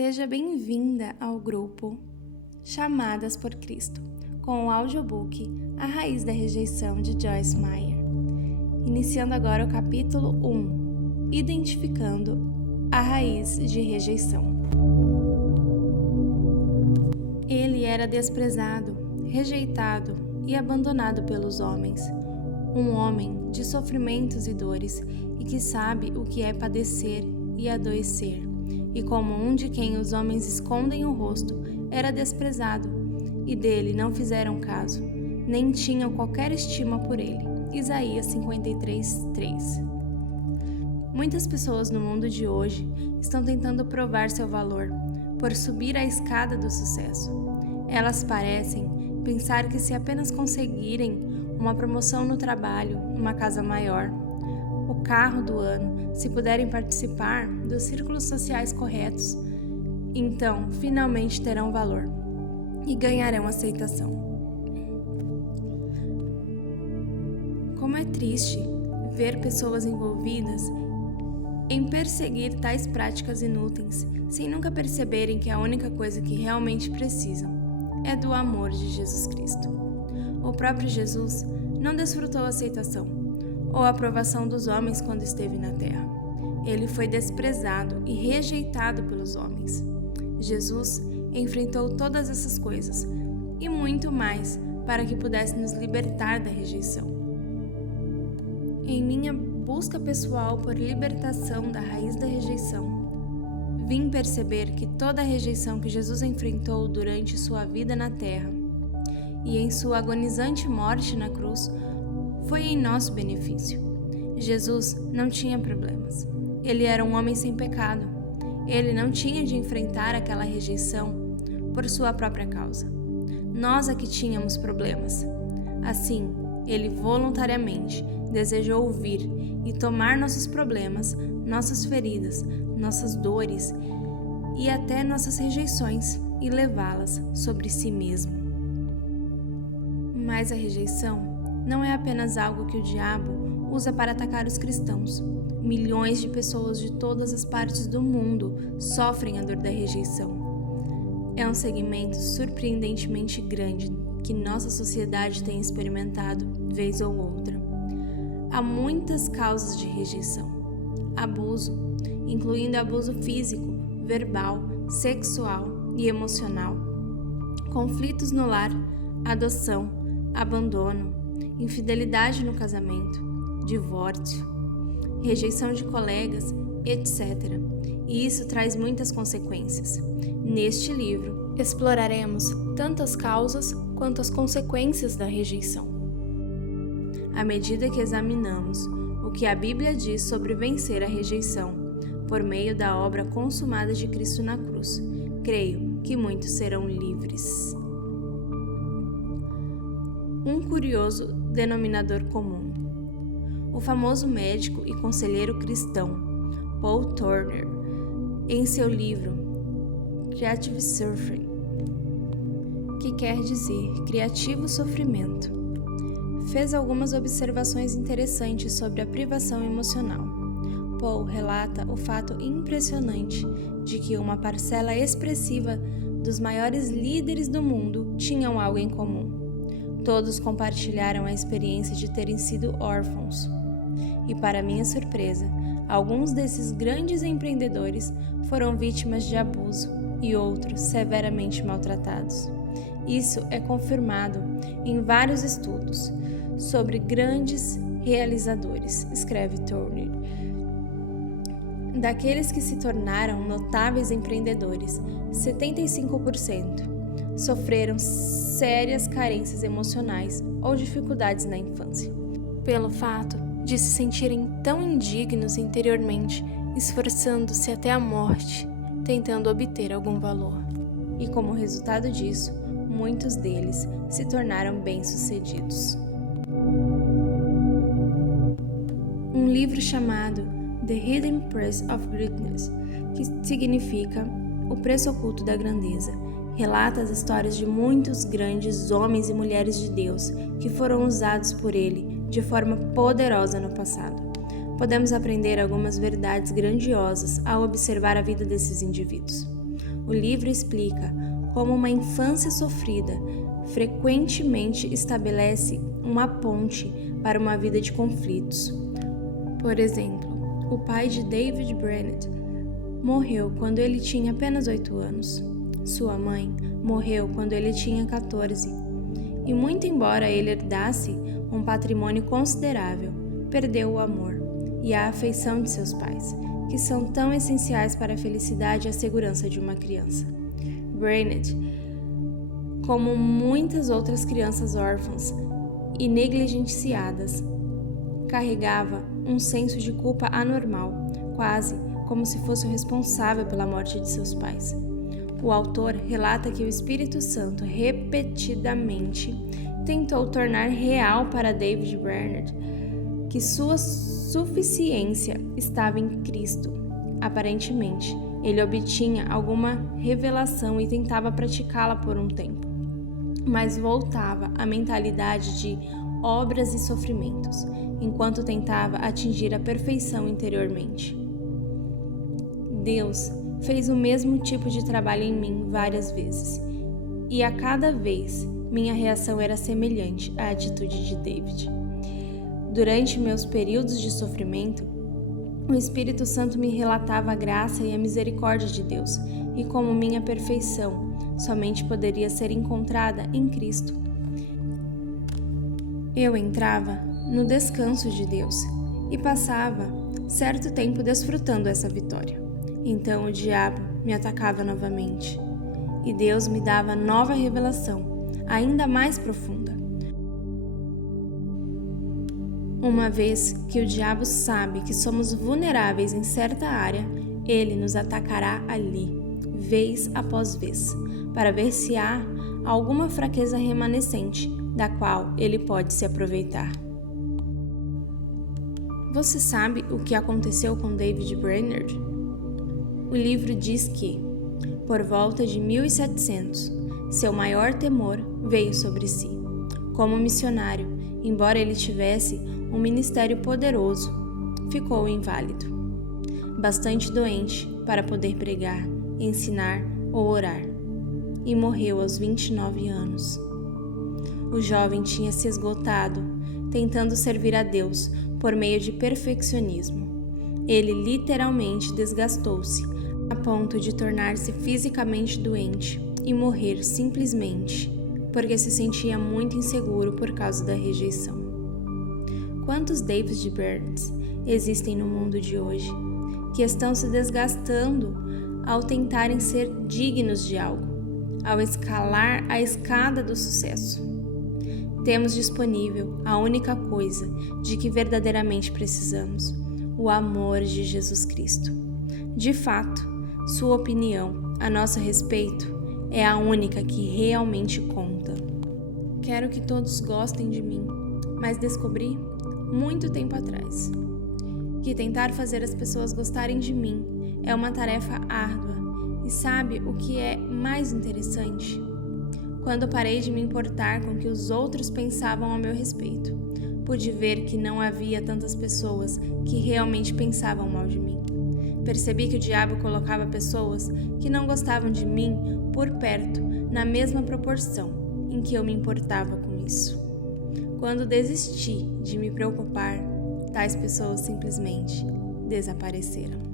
Seja bem-vinda ao grupo Chamadas por Cristo, com o audiobook A Raiz da Rejeição, de Joyce Meyer. Iniciando agora o capítulo 1, Identificando a Raiz de Rejeição. Ele era desprezado, rejeitado e abandonado pelos homens, um homem de sofrimentos e dores e que sabe o que é padecer e adoecer. E como um de quem os homens escondem o rosto, era desprezado, e dele não fizeram caso, nem tinham qualquer estima por ele. Isaías 53:3. Muitas pessoas no mundo de hoje estão tentando provar seu valor, por subir a escada do sucesso. Elas parecem pensar que se apenas conseguirem uma promoção no trabalho, uma casa maior, o carro do ano, se puderem participar dos círculos sociais corretos, então finalmente terão valor e ganharão aceitação. Como é triste ver pessoas envolvidas em perseguir tais práticas inúteis, sem nunca perceberem que a única coisa que realmente precisam é do amor de Jesus Cristo. O próprio Jesus não desfrutou aceitação ou aprovação dos homens quando esteve na terra. Ele foi desprezado e rejeitado pelos homens. Jesus enfrentou todas essas coisas e muito mais para que pudesse nos libertar da rejeição. Em minha busca pessoal por libertação da raiz da rejeição, vim perceber que toda a rejeição que Jesus enfrentou durante sua vida na terra e em sua agonizante morte na cruz foi em nosso benefício. Jesus não tinha problemas. Ele era um homem sem pecado. Ele não tinha de enfrentar aquela rejeição por sua própria causa. Nós é que tínhamos problemas. Assim, ele voluntariamente desejou vir e tomar nossos problemas, nossas feridas, nossas dores e até nossas rejeições e levá-las sobre si mesmo. Mas a rejeição não é apenas algo que o diabo usa para atacar os cristãos. Milhões de pessoas de todas as partes do mundo sofrem a dor da rejeição. É um segmento surpreendentemente grande que nossa sociedade tem experimentado vez ou outra. Há muitas causas de rejeição. Abuso, incluindo abuso físico, verbal, sexual e emocional. Conflitos no lar, adoção, abandono, infidelidade no casamento, divórcio, rejeição de colegas, etc. E isso traz muitas consequências. Neste livro, exploraremos tanto as causas quanto as consequências da rejeição. À medida que examinamos o que a Bíblia diz sobre vencer a rejeição por meio da obra consumada de Cristo na cruz, creio que muitos serão livres. Um curioso denominador comum. O famoso médico e conselheiro cristão Paul Turner, em seu livro Creative Suffering, que quer dizer criativo sofrimento, fez algumas observações interessantes sobre a privação emocional. Paul relata o fato impressionante de que uma parcela expressiva dos maiores líderes do mundo tinham algo em comum. Todos compartilharam a experiência de terem sido órfãos. E, para minha surpresa, alguns desses grandes empreendedores foram vítimas de abuso e outros severamente maltratados. Isso é confirmado em vários estudos sobre grandes realizadores, escreve Turner. Daqueles que se tornaram notáveis empreendedores, 75% sofreram sérias carências emocionais ou dificuldades na infância. Pelo fato de se sentirem tão indignos interiormente, esforçando-se até a morte, tentando obter algum valor. E como resultado disso, muitos deles se tornaram bem-sucedidos. Um livro chamado The Hidden Price of Greatness, que significa O Preço Oculto da Grandeza, relata as histórias de muitos grandes homens e mulheres de Deus que foram usados por ele de forma poderosa no passado. Podemos aprender algumas verdades grandiosas ao observar a vida desses indivíduos. o livro explica como uma infância sofrida frequentemente estabelece uma ponte para uma vida de conflitos. Por exemplo, o pai de David Brainerd morreu quando ele tinha apenas 8 anos. Sua mãe morreu quando ele tinha 14. E muito embora ele herdasse um patrimônio considerável, perdeu o amor e a afeição de seus pais, que são tão essenciais para a felicidade e a segurança de uma criança. Brainerd, como muitas outras crianças órfãs e negligenciadas, carregava um senso de culpa anormal, quase como se fosse o responsável pela morte de seus pais. O autor relata que o Espírito Santo repetidamente tentou tornar real para David Brainerd que sua suficiência estava em Cristo. Aparentemente, ele obtinha alguma revelação e tentava praticá-la por um tempo, mas voltava à mentalidade de obras e sofrimentos, enquanto tentava atingir a perfeição interiormente. Deus fez o mesmo tipo de trabalho em mim várias vezes, e a cada vez minha reação era semelhante à atitude de David. Durante meus períodos de sofrimento, o Espírito Santo me relatava a graça e a misericórdia de Deus e como minha perfeição somente poderia ser encontrada em Cristo. Eu entrava no descanso de Deus e passava certo tempo desfrutando essa vitória. Então o diabo me atacava novamente e Deus me dava nova revelação, ainda mais profunda. Uma vez que o diabo sabe que somos vulneráveis em certa área, ele nos atacará ali, vez após vez, para ver se há alguma fraqueza remanescente da qual ele pode se aproveitar. Você sabe o que aconteceu com David Brainerd? O livro diz que, por volta de 1700, seu maior temor veio sobre si. Como missionário, embora ele tivesse um ministério poderoso, ficou inválido, bastante doente para poder pregar, ensinar ou orar, e morreu aos 29 anos. O jovem tinha se esgotado, tentando servir a Deus por meio de perfeccionismo. Ele literalmente desgastou-se, a ponto de tornar-se fisicamente doente e morrer simplesmente porque se sentia muito inseguro por causa da rejeição. Quantos David Brainerd existem no mundo de hoje que estão se desgastando ao tentarem ser dignos de algo, ao escalar a escada do sucesso? Temos disponível a única coisa de que verdadeiramente precisamos: o amor de Jesus Cristo. De fato, sua opinião a nosso respeito é a única que realmente conta. Quero que todos gostem de mim, mas descobri muito tempo atrás que tentar fazer as pessoas gostarem de mim é uma tarefa árdua. E sabe o que é mais interessante? Quando parei de me importar com o que os outros pensavam a meu respeito, pude ver que não havia tantas pessoas que realmente pensavam mal de mim. Percebi que o diabo colocava pessoas que não gostavam de mim por perto, na mesma proporção em que eu me importava com isso. Quando desisti de me preocupar, tais pessoas simplesmente desapareceram.